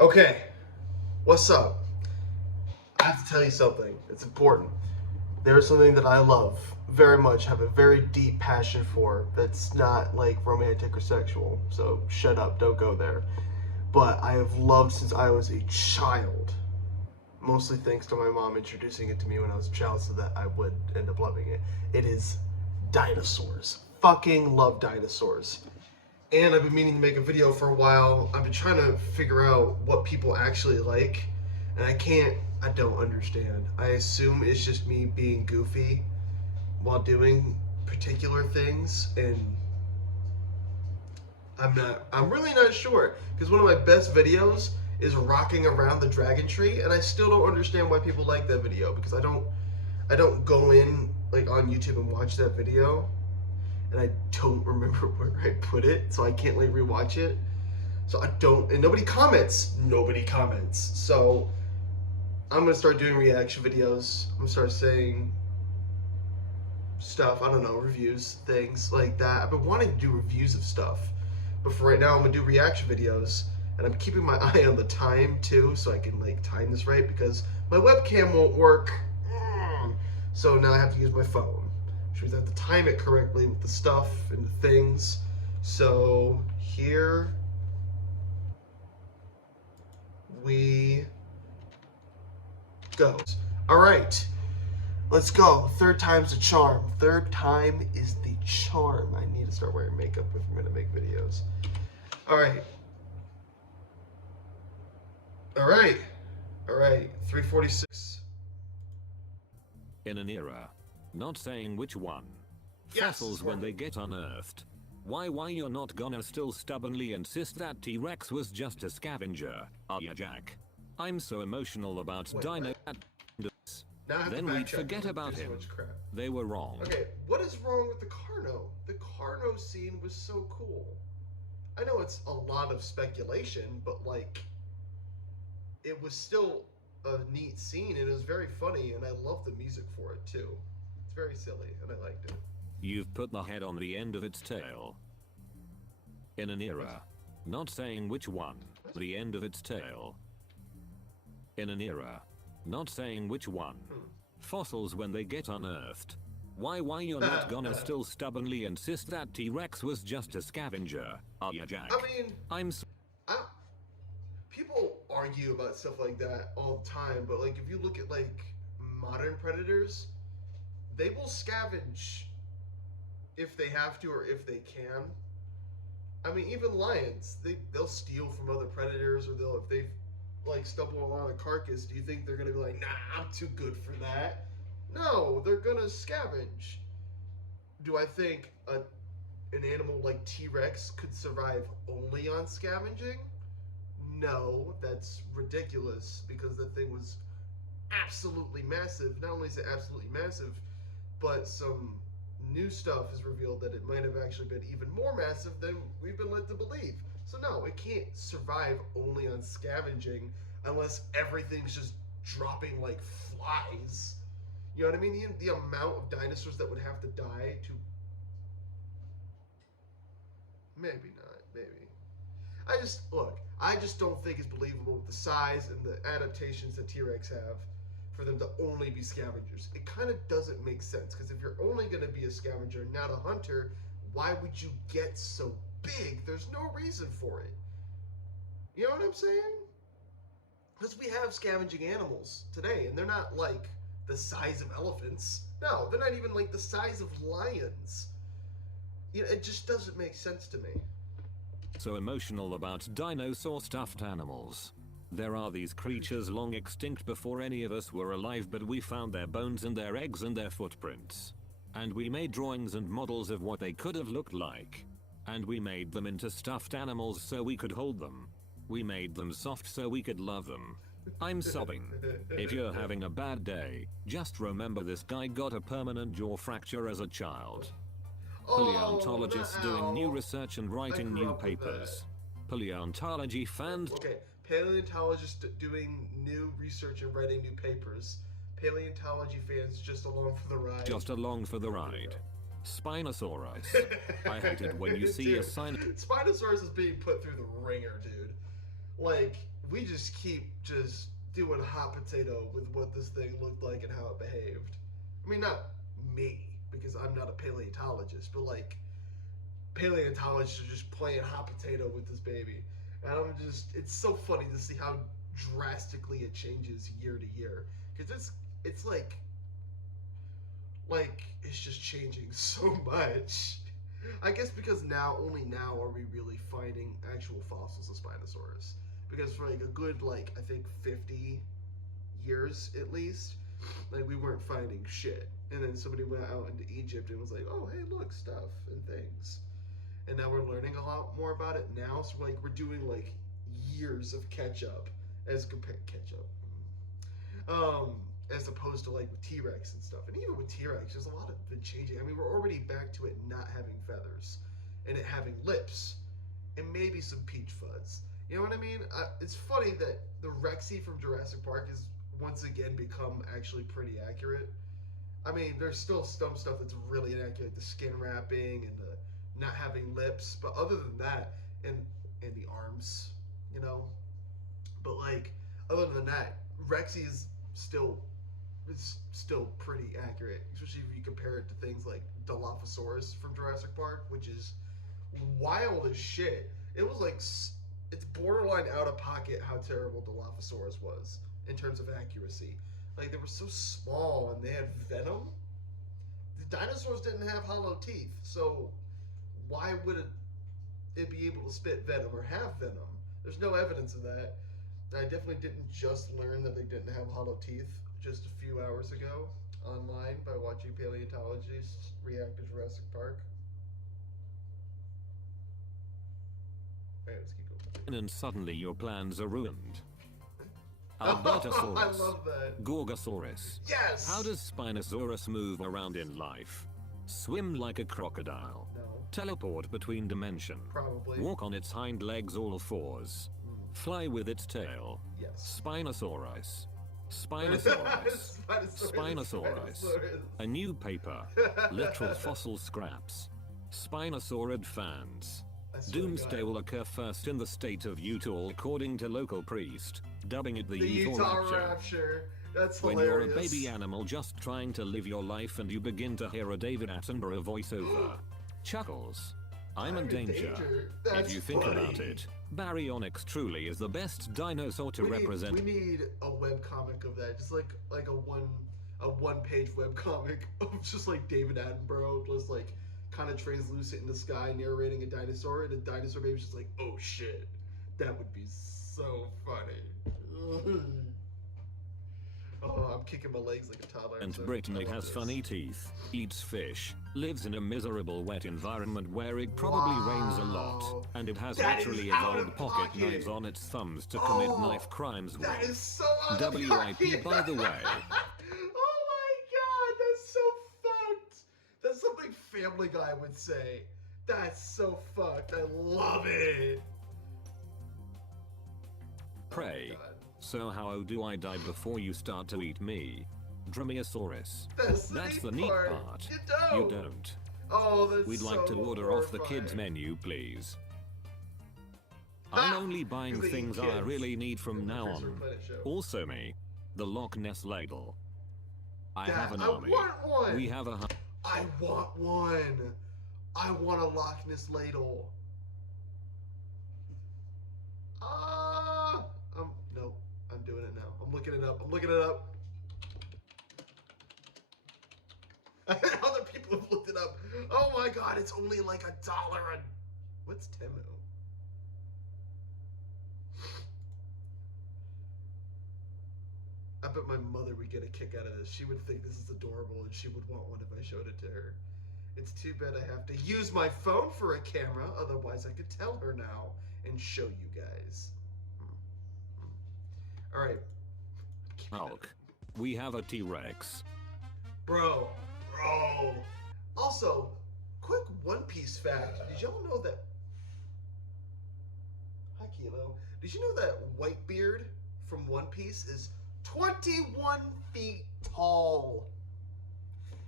Okay, what's up? I have to tell you something. It's important. There's something that I love very much, have a very deep passion for that's not like romantic or sexual. So shut up, don't go there. But I have loved since I was a child. Mostly thanks to my mom introducing it to me when I was a child so that I would end up loving it. It is dinosaurs. Fucking love dinosaurs. And I've been meaning to make a video for a while. I've been trying to figure out what people actually like, and I don't understand. I assume it's just me being goofy while doing particular things, and I'm really not sure. Because one of my best videos is rocking around the dragon tree, and I still don't understand why people like that video, because I don't go in like on YouTube and watch that video, and I don't remember where I put it, so I can't like rewatch it. So I don't, and nobody comments. Nobody comments. So I'm gonna start doing reaction videos. I'm gonna start saying stuff. I don't know, reviews, things like that. I've been wanting to do reviews of stuff, but for right now, I'm gonna do reaction videos, and I'm keeping my eye on the time too, so I can like time this right because my webcam won't work. So now I have to use my phone, which means I have to time it correctly with the stuff and the things. So here we go. All right, let's go. Third time's the charm. Third time is the charm. I need to start wearing makeup if I'm gonna make videos. All right. All right. All right. 346. In an era. Not saying which one. Yes, Fossils when they get unearthed. Why you're not gonna still stubbornly insist that T-Rex was just a scavenger, are ya, Jack? I'm so emotional about Dino and then we'd forget about him. They were wrong. Okay, what is wrong with the Carno? The Carno scene was so cool. I know it's a lot of speculation, but like, it was still a neat scene, and it was very funny, and I love the music for it too. It's very silly, and I liked it. You've put the head on the end of its tail. In an era. Not saying which one. The end of its tail. In an era. Not saying which one. Fossils when they get unearthed. Why you're not gonna still stubbornly insist that T-Rex was just a scavenger, are ya, Jack? I mean, people argue about stuff like that all the time, but like if you look at like modern predators, they will scavenge if they have to or if they can. I mean, even lions, they'll steal from other predators, or if they like stumble along a carcass, do you think they're gonna be like, nah, I'm too good for that? No, they're gonna scavenge. Do I think an animal like T-Rex could survive only on scavenging? No, that's ridiculous, because the thing was absolutely massive. Not only is it absolutely massive, but some new stuff has revealed that it might have actually been even more massive than we've been led to believe. So no, it can't survive only on scavenging unless everything's just dropping like flies. You know what I mean? The amount of dinosaurs that would have to die to... Maybe not, maybe. I just don't think it's believable with the size and the adaptations that T-Rex have for them to only be scavengers. It kind of doesn't make sense, because if you're only going to be a scavenger, not a hunter, why would you get so big? There's no reason for it. You know what I'm saying? Because we have scavenging animals today, and they're not like the size of elephants. No, they're not even like the size of lions. You know, it just doesn't make sense to me. So emotional about dinosaur stuffed animals. There are these creatures long extinct before any of us were alive, but we found their bones and their eggs and their footprints. And we made drawings and models of what they could have looked like. And we made them into stuffed animals so we could hold them. We made them soft so we could love them. I'm sobbing. If you're having a bad day, just remember this guy got a permanent jaw fracture as a child. Paleontologists doing new research and writing new papers. Paleontology fans... Okay, paleontologists doing new research and writing new papers. Paleontology fans just along for the ride. Just along for the ride. Spinosaurus. I hate it when you see a sign. Spinosaurus is being put through the ringer, dude. Like, we just keep just doing hot potato with what this thing looked like and how it behaved. I mean, not me, because I'm not a paleontologist, but like paleontologists are just playing hot potato with this baby. And it's so funny to see how drastically it changes year to year. Because it's like it's just changing so much. I guess because only now are we really finding actual fossils of Spinosaurus. Because for like a good, like, I think 50 years at least, like, we weren't finding shit. And then somebody went out into Egypt and was like, oh, hey, look, stuff and things. And now we're learning a lot more about it now. So, like, we're doing, like, years of catch-up as opposed to, like, with T-Rex and stuff. And even with T-Rex, there's a lot of been changing. I mean, we're already back to it not having feathers and it having lips and maybe some peach fuzz. You know what I mean? It's funny that the Rexy from Jurassic Park has once again become actually pretty accurate. I mean, there's still some stuff that's really inaccurate, the skin wrapping and the not having lips, but other than that, and the arms, you know. But like, other than that, Rexy is still pretty accurate, especially if you compare it to things like Dilophosaurus from Jurassic Park, which is wild as shit. It was like it's borderline out of pocket how terrible Dilophosaurus was in terms of accuracy. Like, they were so small and they had venom. The dinosaurs didn't have hollow teeth, so why would it be able to spit venom or have venom? There's no evidence of that. I definitely didn't just learn that they didn't have hollow teeth just a few hours ago online by watching paleontologists react to Jurassic Park. Alright, let's keep going. And suddenly your plans are ruined. I Albertosaurus. love that. Gorgosaurus. Yes! How does Spinosaurus move around in life? Swim like a crocodile. No. Teleport between dimensions. Probably. Walk on its hind legs all fours. Fly with its tail. Yes. Spinosaurus. Spinosaurus. Spinosaurus. A new paper. Literal fossil scraps. Spinosaurid fans. Doomsday will occur first in the state of Utah according to local priest, dubbing it the Utah Rapture. That's when hilarious. you're a baby animal just trying to live your life and you begin to hear a David Attenborough voiceover. Chuckles. I'm in danger. If you think about it, Baryonyx truly is the best dinosaur to represent. We need a webcomic of that, just like a one-page webcomic of just like David Attenborough, just like kind of translucent in the sky narrating a dinosaur, and a dinosaur baby's just like, oh shit, that would be so funny. Oh, I'm kicking my legs like a toddler. And Brittany has funny teeth, eats fish, lives in a miserable wet environment where it probably rains a lot, and it has literally evolved pocket knives on its thumbs to commit knife crimes with. That is so out of WIP, by the way. Oh my god, that's so fucked. That's something Family Guy would say. That's so fucked. I love it. Pray. Oh, so how do I die before you start to eat me? Dromaeosaurus. That's the neat part. You don't. Oh, that's We'd like to order off the kids menu, please. I'm only buying things I really need from now on. Also me, the Loch Ness ladle. I have an army. want one. We have a... I want one. I want a Loch Ness ladle. Nope. I'm doing it now. I'm looking it up. Other people have looked it up. Oh my god, it's only like $1. What's Temu? I bet my mother would get a kick out of this. She would think this is adorable and she would want one if I showed it to her. It's too bad I have to use my phone for a camera, otherwise I could tell her now and show you guys. Alright. Hulk. We have a T-Rex. Bro. Also, quick One Piece fact. Did y'all know that... Hi, Kilo. Did you know that Whitebeard from One Piece is 21 feet tall?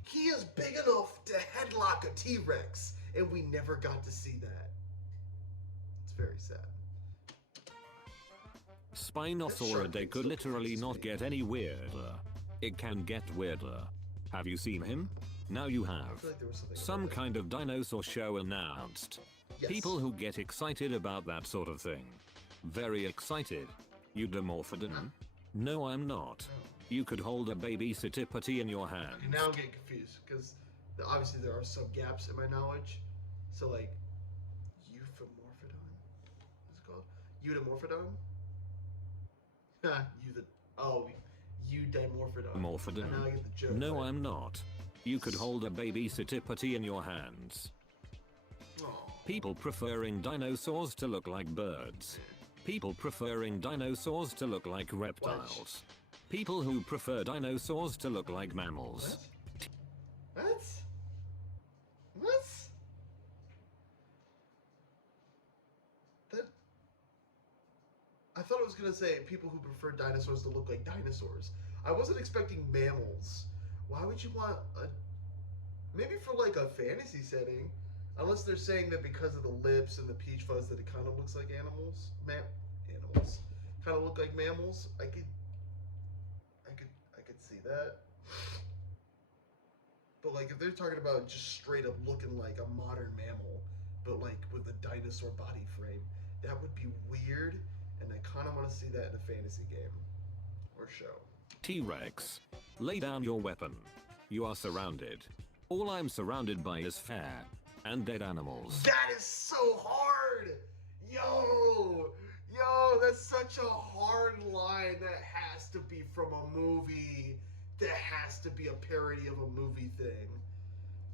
He is big enough to headlock a T-Rex, and we never got to see that. It's very sad. Spinosauridae could literally not get any weirder. It can get weirder. Have you seen him? Now you I have. feel like there was something Some about it. kind of dinosaur show announced. Yes. People who get excited about that sort of thing. Very excited. Eudomorphodon? No, I'm not. You could hold a baby Sittipati in your hand. Okay, now I'm getting confused because obviously there are some gaps in my knowledge. So like, euphemorphodon, what's it called? Eudomorphodon? Eudimorphodon. Morphodon? And now I get the joke. No, right? I'm not. You could hold a baby Sittipati in your hands. Aw. People preferring dinosaurs to look like birds. People preferring dinosaurs to look like reptiles. People who prefer dinosaurs to look like mammals. What? What? What? That... I thought it was gonna say people who prefer dinosaurs to look like dinosaurs. I wasn't expecting mammals. Why would you want a... Maybe for like a fantasy setting. Unless they're saying that because of the lips and the peach fuzz that it kind of looks like animals. Animals. Kind of look like mammals. I could see that. But like if they're talking about just straight up looking like a modern mammal, but like with a dinosaur body frame, that would be weird, and I kind of want to see that in a fantasy game or show. T-Rex. Lay down your weapon. You are surrounded. All I'm surrounded by is fair and dead animals. That is so hard! Yo, that's such a hard line. That has to be from a movie. That has to be a parody of a movie thing.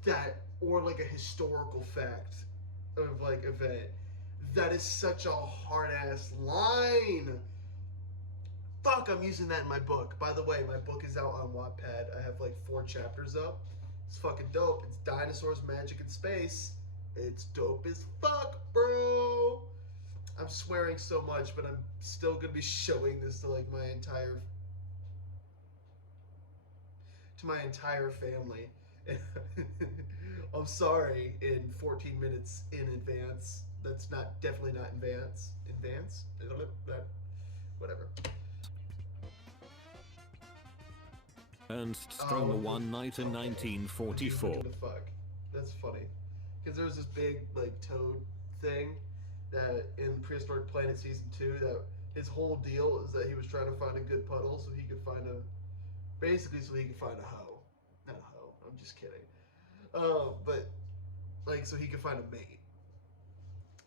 That, or like a historical fact of like event. That is such a hard ass line. Fuck, I'm using that in my book. By the way, my book is out on Wattpad. I have like 4 chapters up. It's fucking dope. It's Dinosaurs, Magic, and Space. It's dope as fuck, bro. I'm swearing so much, but I'm still gonna be showing this to like my entire family. I'm sorry in 14 minutes in advance. That's definitely not advance. Whatever. Ernst Stromer one night in 1944. What the fuck? That's funny. Because there was this big, like, toad thing that in Prehistoric Planet Season 2, that his whole deal is that he was trying to find a good puddle so he could find a... Basically, so he could find a hoe. Not a hoe. I'm just kidding. But, like, so he could find a mate.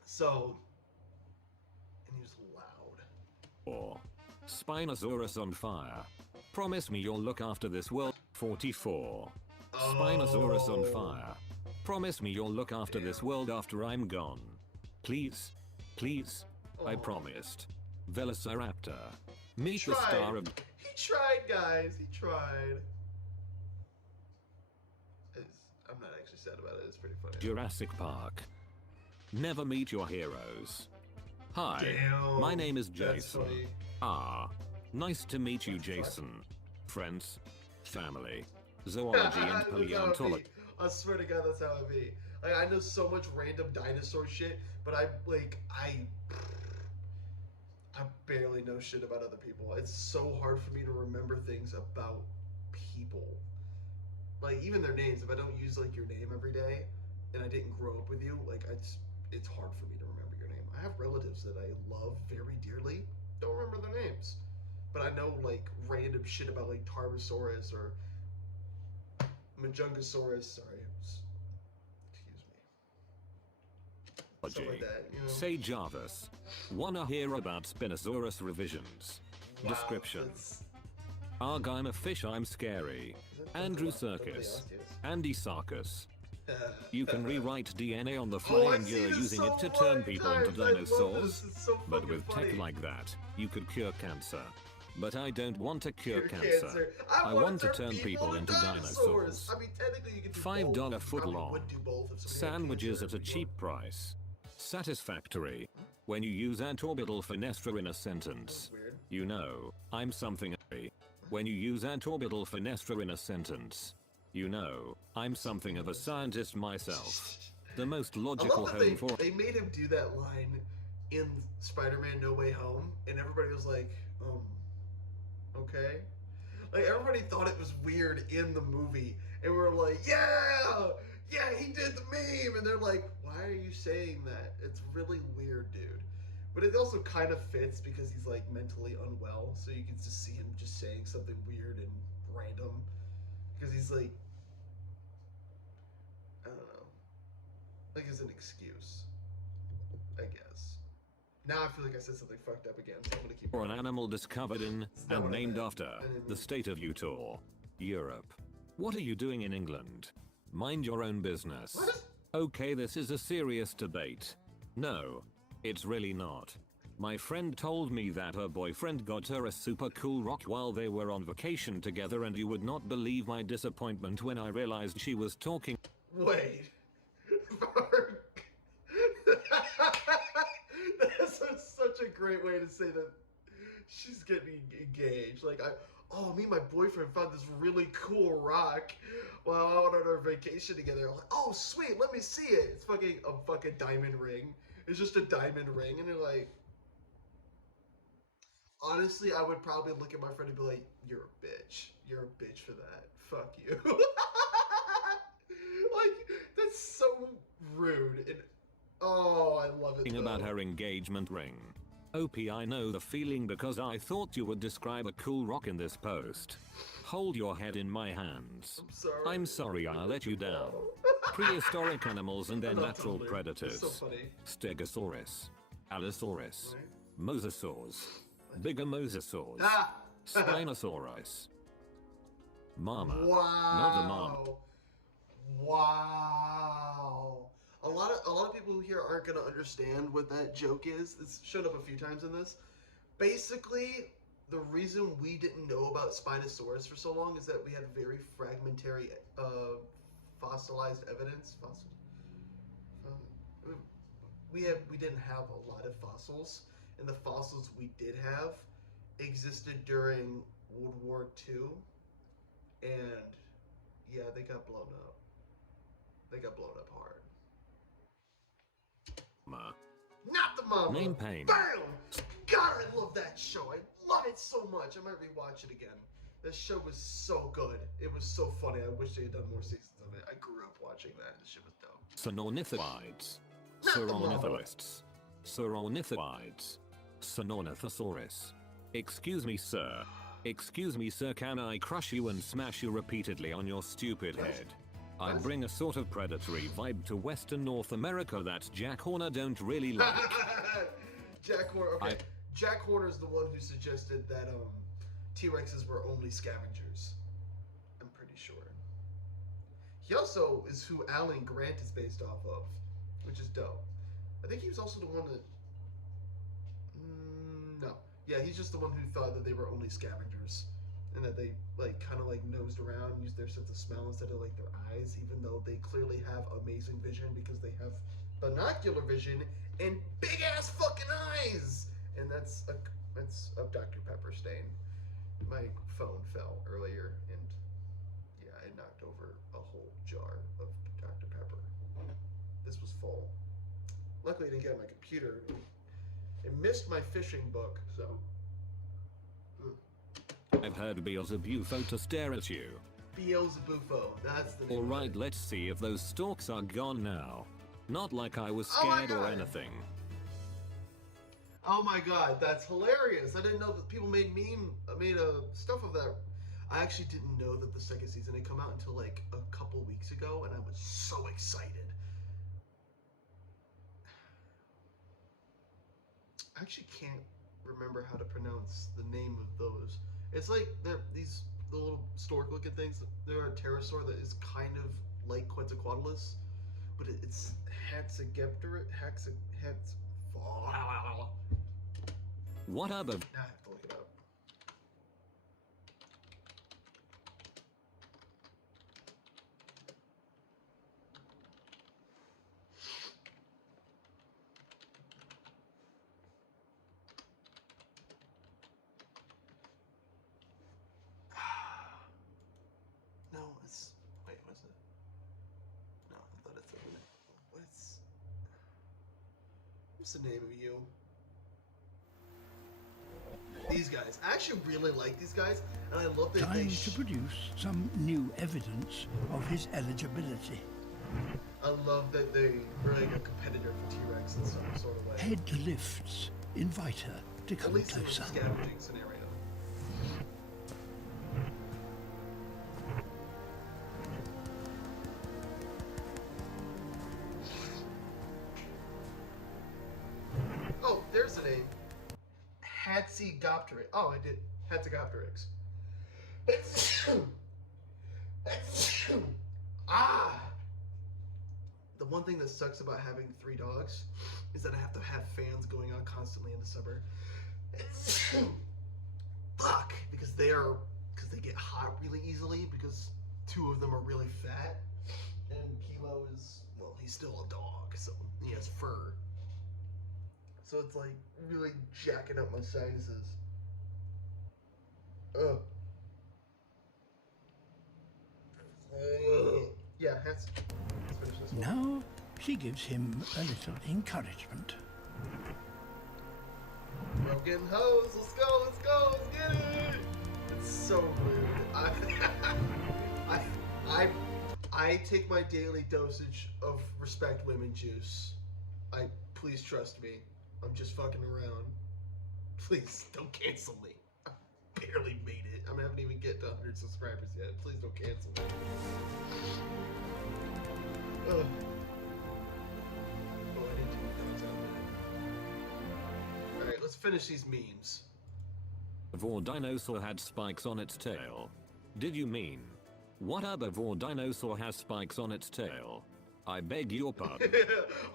So... And he was loud. Or Spinosaurus on fire. Promise me you'll look after this world. 44. Spinosaurus on fire. Promise me you'll look after this world after I'm gone. Please. Please. I promised. Velociraptor. Meet the star of... He tried, guys. He tried. I'm not actually sad about it. It's pretty funny. Jurassic Park. Never meet your heroes. Hi. Damn, my name is that's Jason. funny. Nice to meet you, Jason. Friends. Family. Zoology and That's how it paleontology. be. I swear to God, that's how it be. Like, I know so much random dinosaur shit, but I barely know shit about other people. It's so hard for me to remember things about people. Like, even their names. If I don't use, like, your name every day, and I didn't grow up with you, like, it's hard for me to remember your name. I have relatives that I love very dearly. Don't remember their names. But I know, like, random shit about, like, Tarbosaurus or Majungasaurus. Sorry. Excuse me. Stuff like that, you know? Say Jarvis. Wanna hear about Spinosaurus revisions? Wow, Description. that's- Arg, I'm a fish, I'm scary. Andrew Serkis. Andy Sarkis. You can rewrite DNA on the fly and you're using it to turn people into dinosaurs. But with tech like that, you could cure cancer. But I don't want to cure cancer. I want to turn people into dinosaurs. I mean, technically you could do $5 both. foot Probably long. would do both if somebody had Sandwiches cancer, at a but you cheap price. Satisfactory. When you use antorbital fenestra in a sentence. That's weird. You know, I'm something. When you use antorbital fenestra in a sentence. You know, I'm something of a scientist myself. The most I logical love that home for... they made him do that line in Spider-Man No Way Home, and everybody was like, okay. Like, everybody thought it was weird in the movie, and we were like, yeah, he did the meme, and they're like, why are you saying that? It's really weird, dude. But it also kind of fits because he's like mentally unwell, so you can just see him just saying something weird and random because he's like, I don't know, like as an excuse, I guess. Now I feel like I said something fucked up again, so I'm gonna keep. Or an animal discovered in and named after the state of Utah, Europe. What are you doing in England? Mind your own business. What? Okay, this is a serious debate. No, it's really not. My friend told me that her boyfriend got her a super cool rock while they were on vacation together, and you would not believe my disappointment when I realized she was talking. Wait. That's such a great way to say that she's getting engaged. Like, me and my boyfriend found this really cool rock while out on our vacation together. I'm like, oh, sweet, let me see it. It's a fucking diamond ring. It's just a diamond ring, and you're like, honestly, I would probably look at my friend and be like, you're a bitch. You're a bitch for that. Fuck you. Like, that's so rude. And oh, I love it. About her engagement ring. OP, I know the feeling because I thought you would describe a cool rock in this post. Hold your head in my hands. I'm sorry I let you down. Prehistoric animals and their natural predators. So funny. Stegosaurus. Allosaurus. Mosasaurs. Bigger mosasaurs. Ah! Spinosaurus. Mama. Wow. Not the mom. Wow. A lot of people here aren't gonna understand what that joke is. It's showed up a few times in this. Basically, the reason we didn't know about Spinosaurus for so long is that we had very fragmentary fossilized evidence. We didn't have a lot of fossils, and the fossils we did have existed during World War II, and yeah, they got blown up. They got blown up hard. Not the mama. Name pain. Bam! God, I love that show. I love it so much. I might rewatch it again. This show was so good. It was so funny. I wish they had done more seasons of it. I grew up watching that. This shit was dope. Sonornithoids. Saurornitholists. Saurornithoids. Sonornithosaurus. Excuse me, sir. Excuse me, sir, can I crush you and smash you repeatedly on your stupid head? I bring a sort of predatory vibe to Western North America that Jack Horner don't really like. Jack Horner, okay. Jack Horner's the one who suggested that T-Rexes were only scavengers. I'm pretty sure. He also is who Alan Grant is based off of, which is dope. I think he was also the one that... no. Yeah, he's just the one who thought that they were only scavengers. And that they kind of nosed around, used their sense of smell instead of their eyes, even though they clearly have amazing vision because they have binocular vision and big ass fucking eyes. And that's a Dr. Pepper stain. My phone fell earlier, and yeah, I knocked over a whole jar of Dr. Pepper. This was full. Luckily, I didn't get it on my computer. It missed my fishing book, so. I've heard Beelzebufo to stare at you. Beelzebufo, that's the name. Alright, let's see if those stalks are gone now. Not like I was scared or anything. Oh my god, that's hilarious. I didn't know that people made stuff of that. I actually didn't know that the second season had come out until a couple weeks ago, and I was so excited. I actually can't remember how to pronounce the name of those. It's they're the little stork-looking things. They're a pterosaur that is kind of like Quetzalcoatlus, but it's Haxagepterid. What other? Now I have to look it up. What's the name of you? these guys. I actually really like these guys, and I love that Time to produce some new evidence of his eligibility. I love that they are like a competitor for T-Rex in some sort of way. Head lifts. Invite her to At come least in the closer. scavenging scenario. Oh, there's the name. Hatzegopteryx. Oh, I did. Hatzegopteryx. Ah! The one thing that sucks about having 3 dogs is that I have to have fans going on constantly in the summer. Fuck! Because they get hot really easily because 2 of them are really fat. And Kilo is, well, he's still a dog, so he has fur. So it's like really jacking up my sinuses. Ugh. Yeah, let's finish this one. Now she gives him a little encouragement. Broken hose, let's go, let's get it! It's so rude. I take my daily dosage of respect women juice. Please trust me. I'm just fucking around. Please don't cancel me. I barely made it. I haven't even get to 100 subscribers yet. Please don't cancel me. Ugh. Oh, I didn't do that. Alright, let's finish these memes. Herbivore dinosaur had spikes on its tail. Did you mean? What herbivore dinosaur has spikes on its tail? I beg your pardon.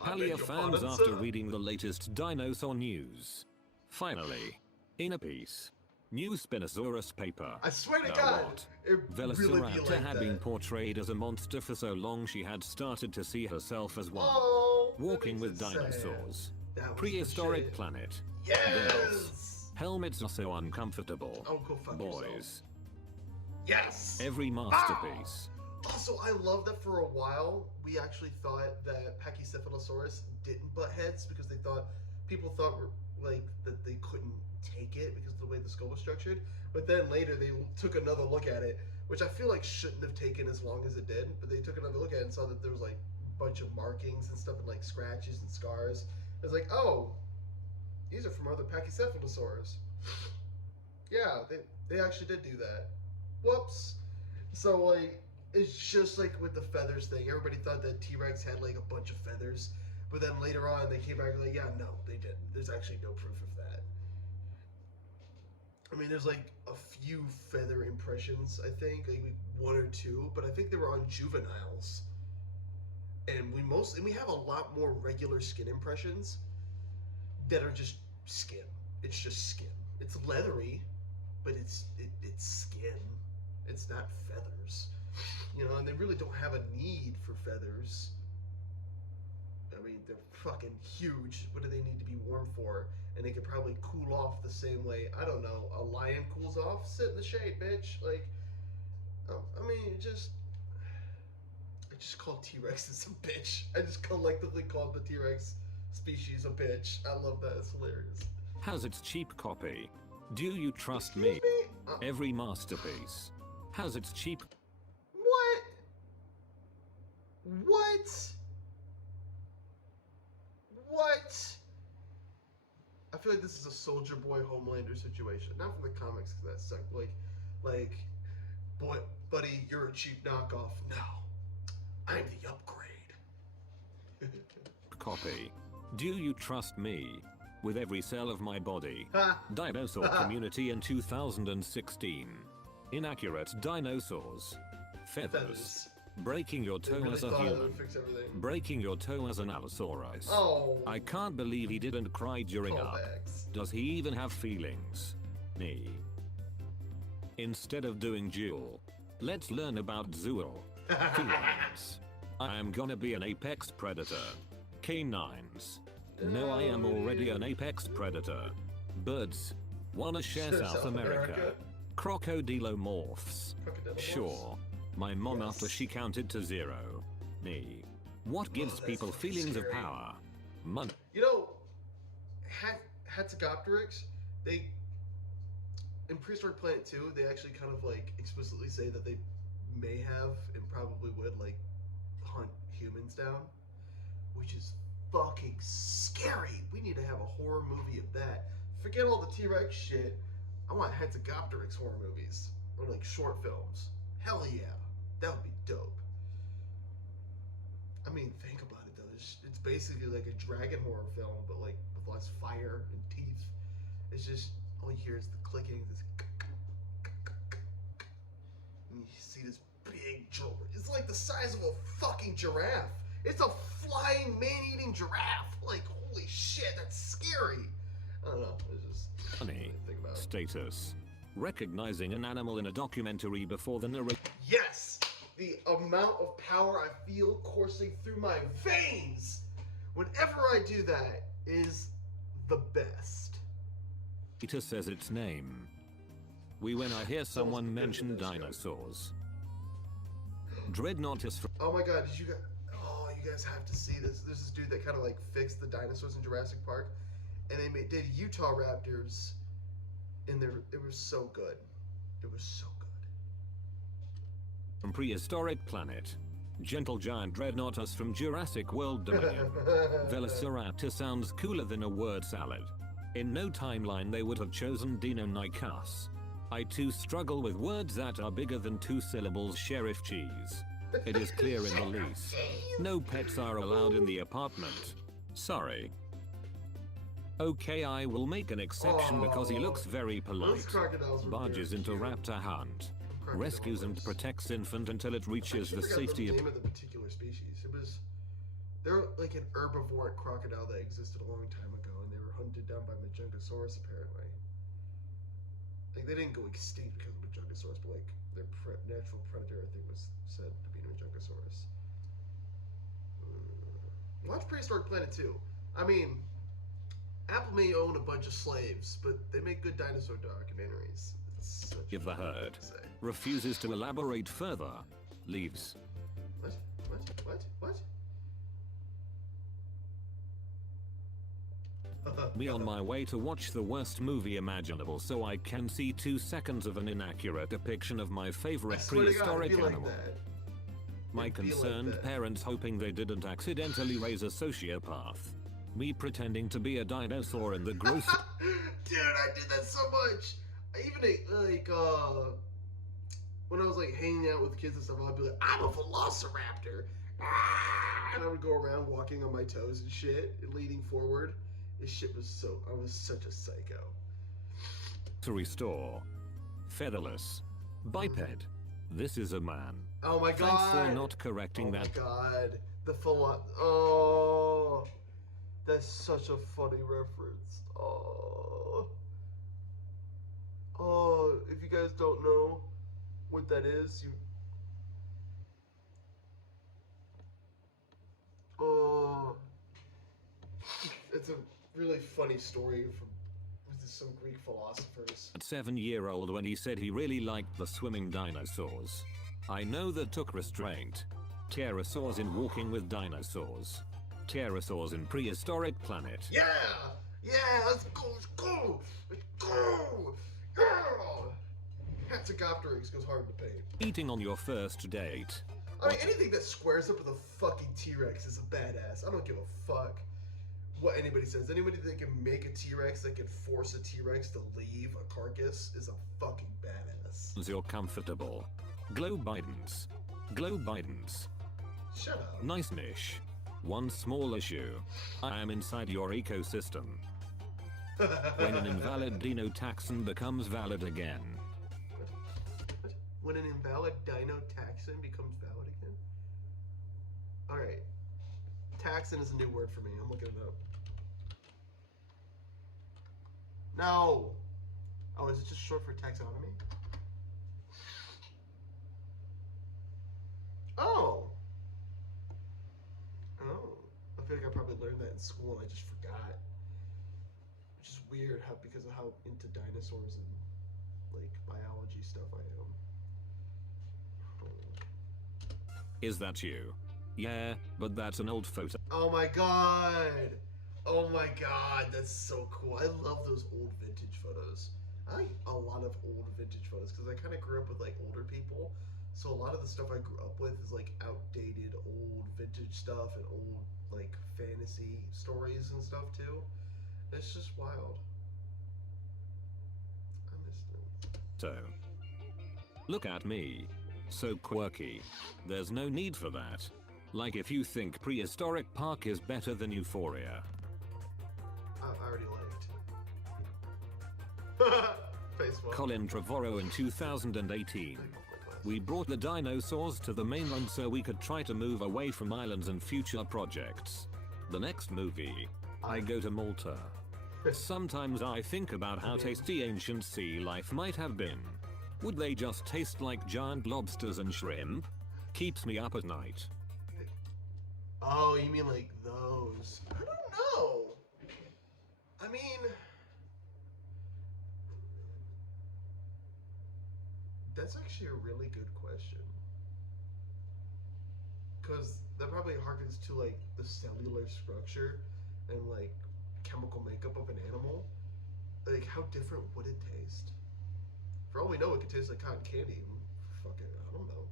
Palea fans after reading the latest dinosaur news. Finally, in a piece. New Spinosaurus paper. I swear to Now God, what? it really be Velociraptor like had that. been portrayed as a monster for so long she had started to see herself as one. Oh, that Walking makes with it sad. dinosaurs. That was the Prehistoric shit. planet. Yes! Helmets are so uncomfortable. Oh, go fuck yourself. Boys. Yes! Every masterpiece. Also, I love that for a while, we actually thought that Pachycephalosaurus didn't butt heads because people thought that they couldn't take it because of the way the skull was structured. But then later they took another look at it, which I feel like shouldn't have taken as long as it did. But they took another look at it and saw that there was like a bunch of markings and stuff and like scratches and scars. It's like, oh, these are from other Pachycephalosaurs. Yeah, they actually did do that. Whoops. So like, it's just like with the feathers thing. Everybody thought that T-Rex had like a bunch of feathers, but then later on they came back and like, yeah, no, they didn't. There's actually no proof of that. I mean, there's like a few feather impressions, I think, like 1 or 2, but I think they were on juveniles. And we have a lot more regular skin impressions that are just skin. It's just skin. It's leathery, but it's skin. It's not feathers. You know, and they really don't have a need for feathers. I mean, they're fucking huge. What do they need to be warm for? And they could probably cool off the same way, I don't know, a lion cools off? Sit in the shade, bitch. Like, I mean, I just called T-Rexes a bitch. I just collectively called the T-Rex species a bitch. I love that. It's hilarious. Has its cheap copy. Do you trust me? Every masterpiece has its cheap. What? What? What? I feel like this is a Soldier Boy Homelander situation. Not from the comics, because that sucked. Like, boy, buddy, you're a cheap knockoff. No, I'm the upgrade. Copy. Do you trust me? With every cell of my body. Ha. Dinosaur community in 2016. Inaccurate dinosaurs. Feathers. Breaking your They toe really as a thought it human. would fix everything. Breaking your toe as an Allosaurus. Oh. I can't believe he didn't cry during up. Callbacks. Does he even have feelings? Me. Instead of doing duel, let's learn about Zool. Felines. I am gonna be an apex predator. Canines. No, I am already an apex predator. Birds. Wanna share South America. Crocodilomorphs. Crocodilomorphs? Sure. My mom Yes. after she counted to 0. Me. What gives that's people fucking feelings scary. of power? Money. You know, Hatzegopteryx, they in Prehistoric Planet 2, they actually kind of like explicitly say that they may have and probably would like hunt humans down, which is fucking scary. We need to have a horror movie of that. Forget all the T-Rex shit. I want Hexagopteryx horror movies or like short films. Hell yeah, that would be dope. I mean, think about it though. It's basically like a dragon horror film, but like with less fire and teeth. It's just all you hear is the clicking. This, and you see this big giraffe. It's like the size of a fucking giraffe. It's a flying man-eating giraffe. Like, holy shit, that's scary. I don't know. It's just Funny. think about it. Status. Recognizing an animal in a documentary before the narration. Yes, the amount of power I feel coursing through my veins whenever I do that is the best. It says its name. When I hear someone mention dinosaurs. Dreadnought is from Oh my god, did you guys... Oh, you guys have to see this. There's this dude that kind of like fixed the dinosaurs in Jurassic Park, and they did Utah raptors in there. It was so good. It was so good. Prehistoric Planet. Gentle giant dreadnoughtus from Jurassic World Dominion. Velociraptor sounds cooler than a word salad. In no timeline they would have chosen Dino Nykas. I too struggle with words that are bigger than 2 syllables. Sheriff Cheese. It is clear in the lease. No pets are allowed in the apartment. Sorry. Okay, I will make an exception because he looks very polite. Those crocodiles were Barges very into cute. raptor hunt. Crocodile Rescues and boys. protects infant until it reaches the I forgot safety the of... name of the particular species. They're like an herbivore crocodile that existed a long time ago, and they were hunted down by Majungasaurus apparently. Like they didn't go extinct because of Majungasaurus, but like their natural predator I think was said to be Majungasaurus. Watch Prehistoric Planet 2. I mean, Apple may own a bunch of slaves, but they make good dinosaur documentaries. It's such Of the a fun thing herd. to say. Refuses to elaborate further. Leaves. What? Me on my way to watch the worst movie imaginable so I can see 2 seconds of an inaccurate depiction of my I favorite swear to God, prehistoric it'd be like animal. that. My It'd be like concerned that. parents hoping they didn't accidentally raise a sociopath. Me pretending to be a dinosaur in the gross... Dude, I did that so much. I even like when I was like hanging out with kids and stuff, I'd be like, I'm a velociraptor. Ah! And I would go around walking on my toes and shit and leaning forward. This shit was so... I was such a psycho. to restore. Featherless. Biped. This is a man. Oh my god. Thanks for not correcting that. Oh my god. Oh. That's such a funny reference. Oh. Oh, if you guys don't know what that is, you... Oh. It's a really funny story from some Greek philosophers. 7-year-old when he said he really liked the swimming dinosaurs. I know that took restraint. Pterosaurs in Walking with Dinosaurs. Pterosaurs in Prehistoric Planet. Yeah! Yeah, let's go, let's go! Let's go! Yeah! Hexagopteryx goes hard to paint. Eating on your first date. I mean, anything that squares up with a fucking T-Rex is a badass. I don't give a fuck what anybody says. Anybody that can make a T-Rex, that can force a T-Rex to leave a carcass is a fucking badass. You're comfortable. Glow Bidens. Glow Bidens. Shut up. Nice niche. One small issue. I am inside your ecosystem. When an invalid Dino taxon becomes valid again. What? When an invalid dino taxon becomes valid again? Alright. Taxon is a new word for me. I'm looking it up. No! Oh, is it just short for taxonomy? Oh! Oh. I feel like I probably learned that in school and I just forgot. Which is weird how because of how into dinosaurs and like biology stuff I am. Is that you? Yeah, but that's an old photo. Oh my god! Oh my god, that's so cool. I love those old vintage photos. I like a lot of old vintage photos because I kind of grew up with like older people. So a lot of the stuff I grew up with is like outdated, old vintage stuff and old like fantasy stories and stuff too. It's just wild. I miss them. So, look at me. So quirky. There's no need for that. Like if you think Prehistoric Park is better than Euphoria. I already liked. Facebook. Colin Trevorrow in 2018. We brought the dinosaurs to the mainland so we could try to move away from islands and future projects. The next movie, I go to Malta. Sometimes I think about how tasty ancient sea life might have been. Would they just taste like giant lobsters and shrimp? Keeps me up at night. Oh, you mean like those? I don't know. I mean, that's actually a really good question. Because that probably harkens to like the cellular structure and like chemical makeup of an animal. Like, how different would it taste? For all we know, it could taste like cotton candy. Fuck it, I don't know.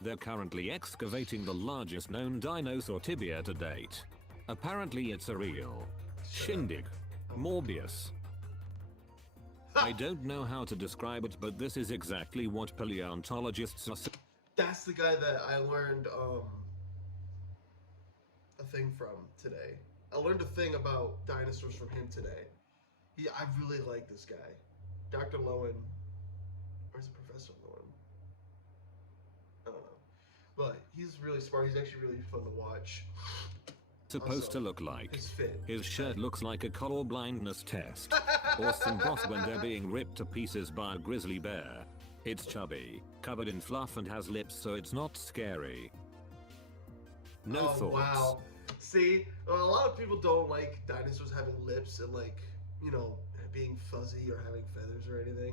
They're currently excavating the largest known dinosaur tibia to date. Apparently it's a real shindig. Morbius. I don't know how to describe it, but this is exactly what paleontologists are saying. That's the guy that I learned a thing from today. I learned a thing about dinosaurs from him today. I really like this guy. Dr. Lowen. Or is it Professor Lowen? I don't know. But he's really smart. He's actually really fun to watch. Supposed to look like. His fit. His shirt looks like a color blindness test. Or some boss when they're being ripped to pieces by a grizzly bear. It's chubby, covered in fluff and has lips so it's not scary. No thoughts. Wow. See, a lot of people don't like dinosaurs having lips and like, you know, being fuzzy or having feathers or anything.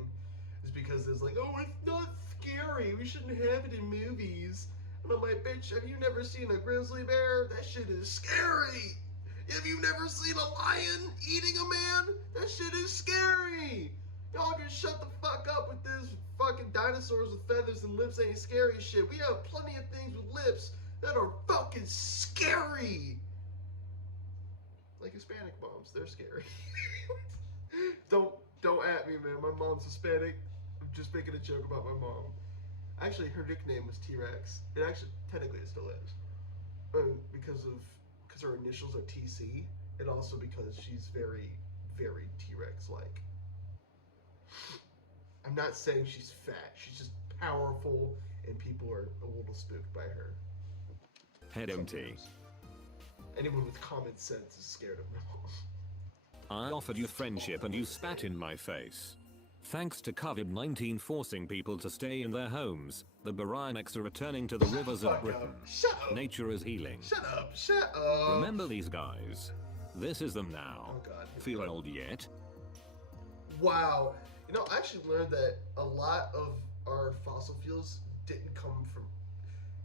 It's because there's like, oh, it's not scary. We shouldn't have it in movies. And I'm like, bitch, have you never seen a grizzly bear? That shit is scary. Have you never seen a lion eating a man? That shit is scary. Y'all can shut the fuck up with this fucking dinosaurs with feathers and lips ain't scary shit. We have plenty of things with lips that are fucking scary. Like Hispanic moms, they're scary. Don't at me, man. My mom's Hispanic. I'm just making a joke about my mom. Actually, her nickname was T-Rex. It actually, technically, it still is. Because her initials are TC, and also because she's very, very T-Rex-like. I'm not saying she's fat. She's just powerful, and people are a little spooked by her. Head empty. Anyone with common sense is scared of my mom. I offered you friendship and you spat in my face. Thanks to COVID-19 forcing people to stay in their homes, the Baryonyx are returning to the rivers of Britain. Shut up. Nature is healing. Shut up. Shut up. Remember these guys. This is them now. Oh god. Feel old yet? Wow. You know, I actually learned that a lot of our fossil fuels didn't come from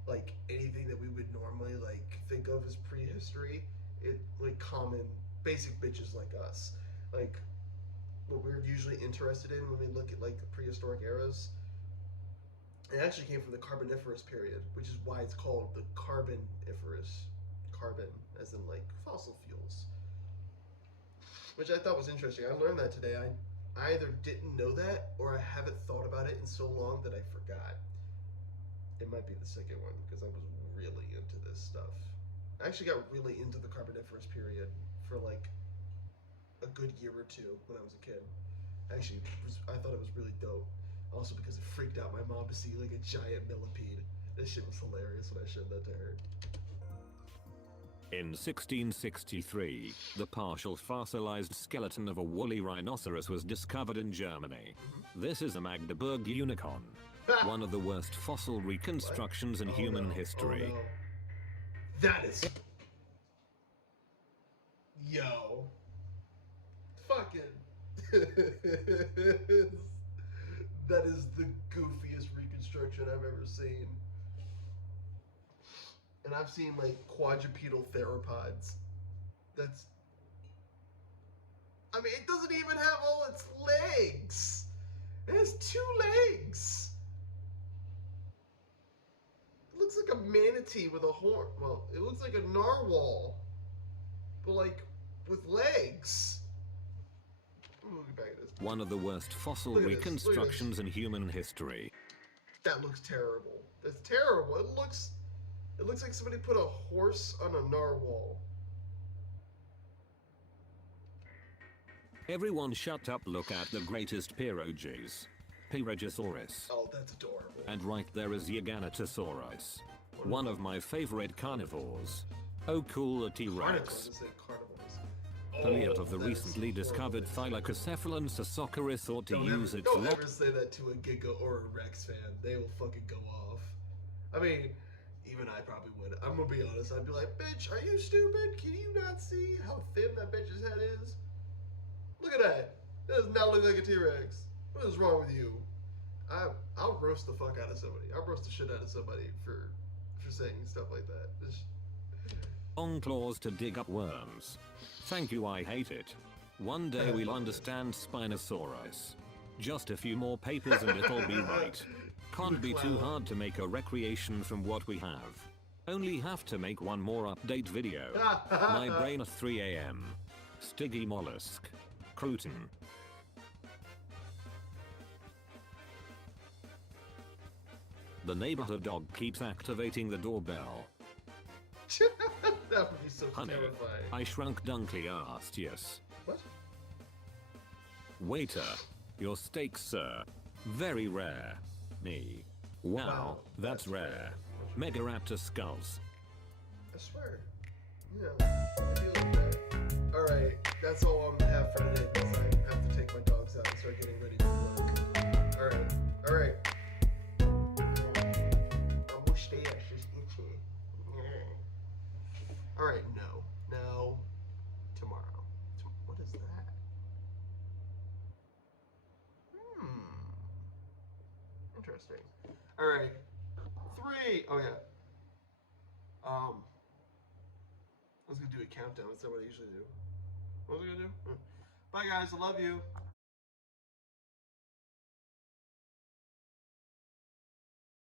like anything that we would normally like think of as prehistory. It like common basic bitches like us. Like what we're usually interested in when we look at like the prehistoric eras. It actually came from the Carboniferous period, which is why it's called the Carboniferous. Carbon, as in like fossil fuels. Which I thought was interesting. I learned that today. I either didn't know that or I haven't thought about it in so long that I forgot. It might be the second one because I was really into this stuff. I actually got really into the Carboniferous period for like a good year or two when I was a kid. Actually, I thought it was really dope. Also because it freaked out my mom to see like a giant millipede. This shit was hilarious when I showed that to her. In 1663, the partial fossilized skeleton of a woolly rhinoceros was discovered in Germany. This is a Magdeburg unicorn, one of the worst fossil reconstructions in human history. Oh, no. That is... Yo. Fucking... That is the goofiest reconstruction I've ever seen. And I've seen like quadrupedal theropods. That's. I mean, it doesn't even have all its legs. It has 2 legs. It looks like a manatee with a horn. Well, it looks like a narwhal, but like with legs. Look back at this. One of the worst fossil Look at this, look at reconstructions this. in human history. That looks terrible. That's terrible. It looks like somebody put a horse on a narwhal. Everyone shut up, look at the greatest pierogies. Pyragosaurus. Oh, that's adorable. And right there is Giganotosaurus. One of my favorite carnivores. Oh cool, a T-Rex. Carnivores. Elliot of the that is recently discovered horrible. Thylacocephalon Sassocaris thought to use its Don't ever say that to a Giga or a Rex fan. They will fucking go off. I mean, even I probably would. I'm gonna be honest. I'd be like, bitch, are you stupid? Can you not see how thin that bitch's head is? Look at that. That does not look like a T-Rex. What is wrong with you? I'll roast the fuck out of somebody. I'll roast the shit out of somebody for saying stuff like that. long claws to dig up worms. Thank you, I hate it. One day we'll understand Spinosaurus. Just a few more papers and it'll be right. Can't be too hard to make a recreation from what we have. Only have to make one more update video. My brain at 3 AM. Stiggy mollusk. Cruton. The neighborhood dog keeps activating the doorbell. That would be so Honey, terrifying. I shrunk Dunkley asked, yes. What? Waiter, your steak, sir. Very rare. Me. Wow, that's rare. Megaraptor skulls. I swear. Yeah, I feel like that. Alright, that's all I'm gonna have for today because I have to take my dogs out and start getting ready for work. Alright, alright. My mustache is itchy. Alright, no. No. Tomorrow. What is that? Interesting. Alright. 3. Oh, yeah. I was gonna do a countdown. That's not what I usually do. What was I gonna do? Bye, guys. I love you.